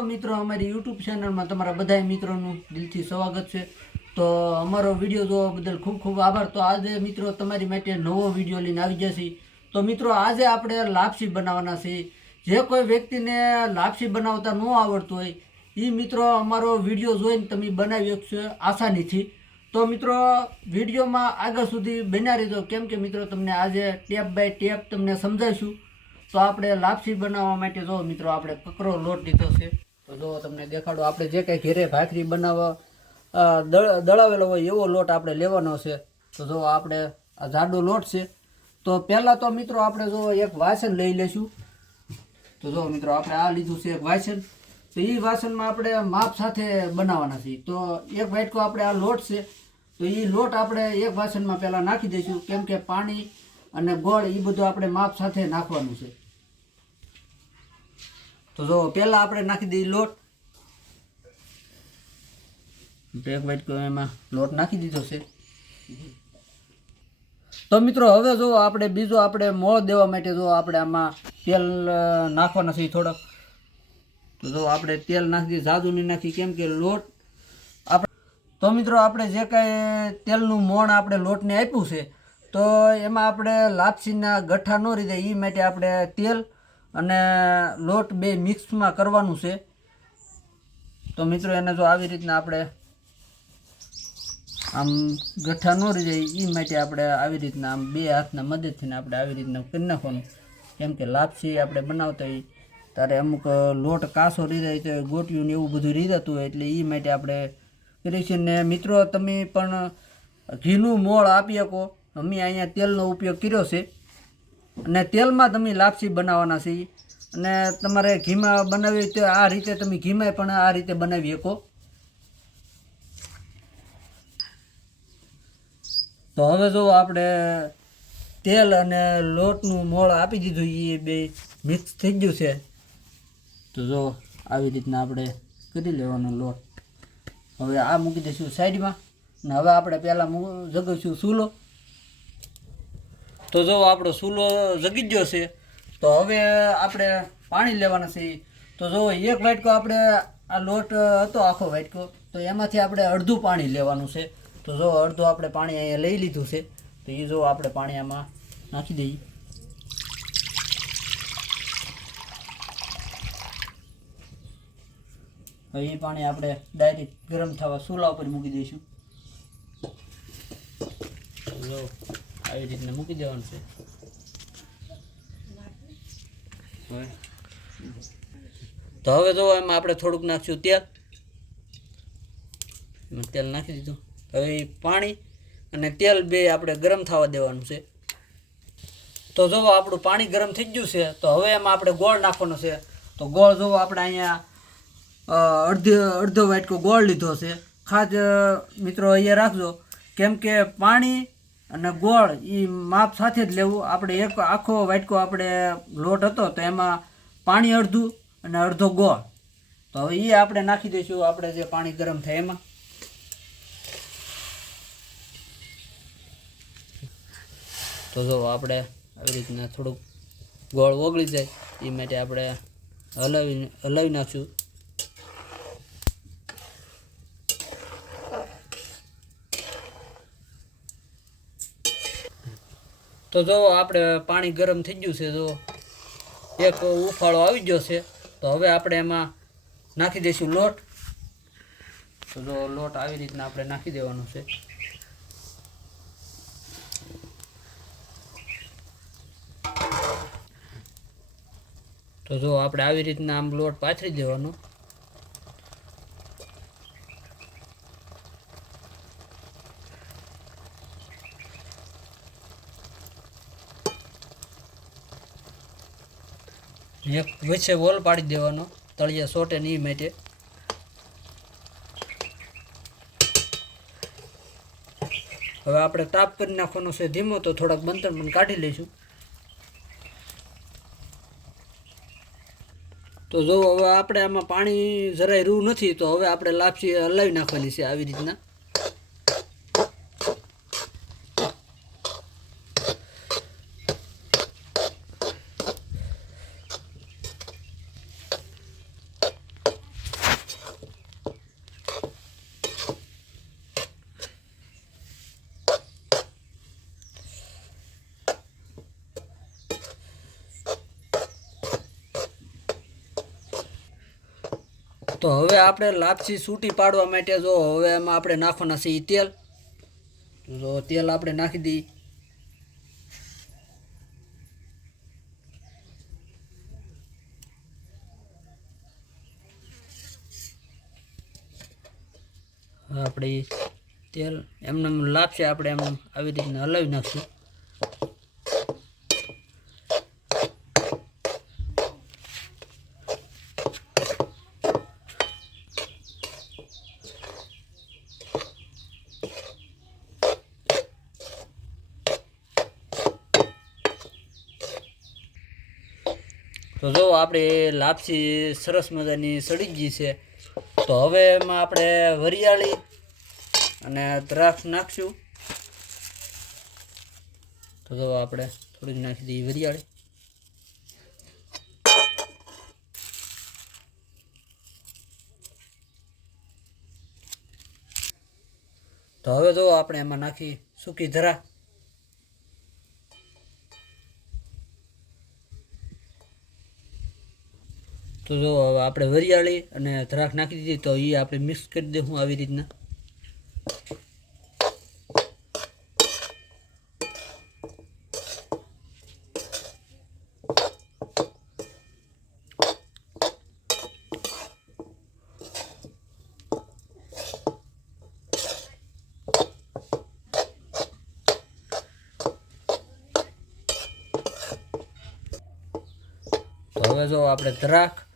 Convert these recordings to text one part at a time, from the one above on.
હાલો મિત્રો, અમારી યુટ્યુબ ચેનલમાં તમારા બધા મિત્રોનું દિલથી સ્વાગત છે। તો અમારો વિડીયો જોવા બદલ ખૂબ ખૂબ આભાર। તો આજે મિત્રો તમારી માટે નવો વિડીયો લઈને આવી જશે। તો મિત્રો આજે આપણે લાપસી બનાવવાના છે। જે કોઈ વ્યક્તિને લાપસી બનાવતા ન આવડતું હોય એ મિત્રો અમારો વિડીયો જોઈને તમે બનાવી શકશો આસાનીથી। તો મિત્રો વિડીયોમાં આગળ સુધી બન્યા રહેજો, કેમ કે મિત્રો તમને આજે ટેપ બાય ટેપ તમને સમજાવીશું। તો આપણે લાપસી બનાવવા માટે જો મિત્રો આપણે કકરો લોટ લીધો છે। તો જો તમને દેખાડો, આપણે જે કંઈ ઘરે ભાખરી બનાવવા દળાવેલો હોય એવો લોટ આપણે લેવાનો છે। તો જો આપણે આ જાડો લોટ છે। તો પહેલાં તો મિત્રો આપણે જો એક વાસણ લઈ લઈશું। તો જો મિત્રો આપણે આ લીધું છે એક વાસણ। તો એ વાસણમાં આપણે માપ સાથે બનાવવાના છીએ। તો એક વાટકો આપણે આ લોટ છે, તો એ લોટ આપણે એક વાસણમાં પહેલાં નાખી દઈશું, કેમ કે પાણી અને ગોળ એ બધું આપણે માપ સાથે નાખવાનું છે। તો જો પહેલાં આપણે નાખી દઈએ લોટ। એક વાટકો એમાં લોટ નાખી દીધો છે। તો મિત્રો હવે જો આપણે બીજો આપણે મોળ દેવા માટે જો આપણે આમાં તેલ નાખવાના છે થોડોક। તો જો આપણે તેલ નાખી દઈએ, જાજુ નહીં નાખી, કેમ કે લોટ આપણે તો મિત્રો આપણે જે કાંઈ તેલનું મોણ આપણે લોટને આપ્યું છે, તો એમાં આપણે લાપસીના ગઠ્ઠા ન રહી જાય એ માટે આપણે તેલ અને લોટ બે મિક્સમાં કરવાનું છે। તો મિત્રો એને જો આવી રીતના આપણે આમ ગઠ્ઠા ન રહી જાય એ માટે આપણે આવી રીતના આમ બે હાથના મદદથી આપણે આવી રીતના કરી નાખવાનું, કેમ કે લાપસી આપણે બનાવતા હોય ત્યારે અમુક લોટ કાસો રહી જાય તો ગોટિયું ને એવું બધું રહી જતું હોય, એટલે એ માટે આપણે કરીએ છીએ। ને મિત્રો તમે પણ ઘીનું મોળ આપી શકો। અમે અહીંયા તેલનો ઉપયોગ કર્યો છે અને તેલમાં તમે લાપસી બનાવવાના છે। અને તમારે ઘીમાં બનાવી તો આ રીતે તમે ઘીમાં પણ આ રીતે બનાવી શકો। તો હવે જો આપણે તેલ અને લોટનું મોળ આપી દીધું, એ બે મિક્સ થઈ ગયું છે। તો જો આવી રીતના આપણે કરી લેવાનો લોટ। હવે આ મૂકી દઈશું સાઈડમાં, ને હવે આપણે પહેલાં જગાવીશું ચૂલો। તો જો આપણો ચૂલો જગી ગયો છે। તો હવે આપણે પાણી લેવાના છે। તો જો એક વાટકો આપણે આ લોટ હતો આખો વાટકો, તો એમાંથી આપણે અડધું પાણી લેવાનું છે। તો જો અડધું આપણે પાણી અહીંયા લઈ લીધું છે। તો એ જો આપણે પાણી આમાં નાખી દઈએ। હવે એ પાણી આપણે ડાયરેક્ટ ગરમ થવા ચૂલા ઉપર મૂકી દઈશું। જો આવી રીતના મૂકી દેવાનું છે। તો હવે જો એમાં આપણે થોડુંક નાખશું તેલ। તેલ નાખી દીધું। હવે પાણી અને તેલ બે આપણે ગરમ થવા દેવાનું છે। તો જો આપણું પાણી ગરમ થઈ ગયું છે। તો હવે એમાં આપણે ગોળ નાખવાનો છે। તો ગોળ જો આપણે અહીંયા અડધો વાટકો ગોળ લીધો છે। ખાસ મિત્રો અહીંયા રાખજો, કેમ કે પાણી અને ગોળ એ માપ સાથે જ લેવું। આપણે એક આખો વાટકો આપણે લોટ હતો તો એમાં પાણી અડધું અને અડધો ગોળ, તો હવે એ આપણે નાખી દઈશું આપણે જે પાણી ગરમ થાય એમાં। તો જો આપણે આવી રીતના થોડુંક ગોળ ઓગળી જાય એ માટે આપણે હલાવી નાખશું। તો જો આપણે પાણી ગરમ થઈ ગયું છે। જો એક ઉફાળો આવી ગયો છે। તો હવે આપણે એમાં નાખી દઈશું લોટ। તો જો લોટ આવી રીતના આપણે નાખી દેવાનો છે। તો જો આપણે આવી રીતના આમ લોટ પાથરી દેવાનો। એક વચ્ચે વોલ પાડી દેવાનો, તળિયા સોટે નહીં માટે। હવે આપણે તાપ કરી નાખવાનો છે ધીમો, તો થોડાક બનતણ પણ કાઢી લઈશું। તો જો હવે આપણે આમાં પાણી જરાય રૂ નથી, તો હવે આપણે લાપસી હલાવી નાખવાની છે આવી રીતના। તો હવે આપણે લાપસી સૂટી પાડવા માટે જો હવે એમાં આપણે નાખવાના છે ઈ તેલ. તો તેલ આપણે નાખી દઈએ. આપણે તેલ એમને લાપસી આપણે એમ આવી રીતના હલાવી નાખશું. તો જો આપણે લાપસી સરસ મજાની સડી ગઈ છે. તો હવે એમાં આપણે વરિયાળી અને દ્રાક્ષ નાખશું. તો જો આપણે થોડીક નાખી દઈએ વરિયાળી. તો હવે જો આપણે એમાં નાખી સૂકી ધરા. તો જો હવે આપણે વરિયાળી અને દ્રાક્ષ નાખી દીધી. તો એ આપણે મિક્સ કરી દઈશું આવી રીતના. તો હવે જો આપણે દ્રાક્ષ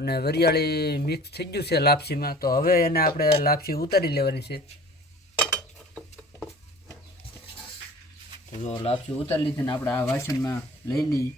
અને વરિયાળી મિક્સ થઈ ગયું છે લાપસીમાં. તો હવે એને આપણે લાપસી ઉતારી લેવાની છે. તો જો લાપસી ઉતારી લીધી ને આપણે આ વાસણમાં લઈ લઈએ.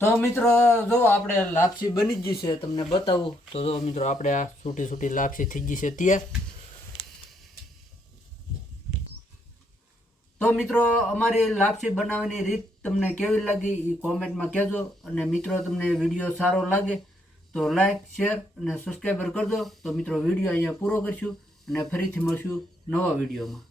તો મિત્રો જો આપણે લાપસી બની જ ગઈ છે. તમને બતાવું તો જો મિત્રો આપણે આ સૂટી સૂટી લાપસી થઈ ગઈ છે તૈયાર. તો મિત્રો અમારી લાપસી બનાવવાની રીત તમને કેવી લાગી એ કોમેન્ટમાં કહેજો. અને મિત્રો તમને વિડીયો સારો લાગે તો લાઈક શેર અને સબસ્ક્રાઈબર કરજો. તો મિત્રો વિડીયો અહીંયા પૂરો કરીશું અને ફરીથી મળશું નવા વિડીયોમાં.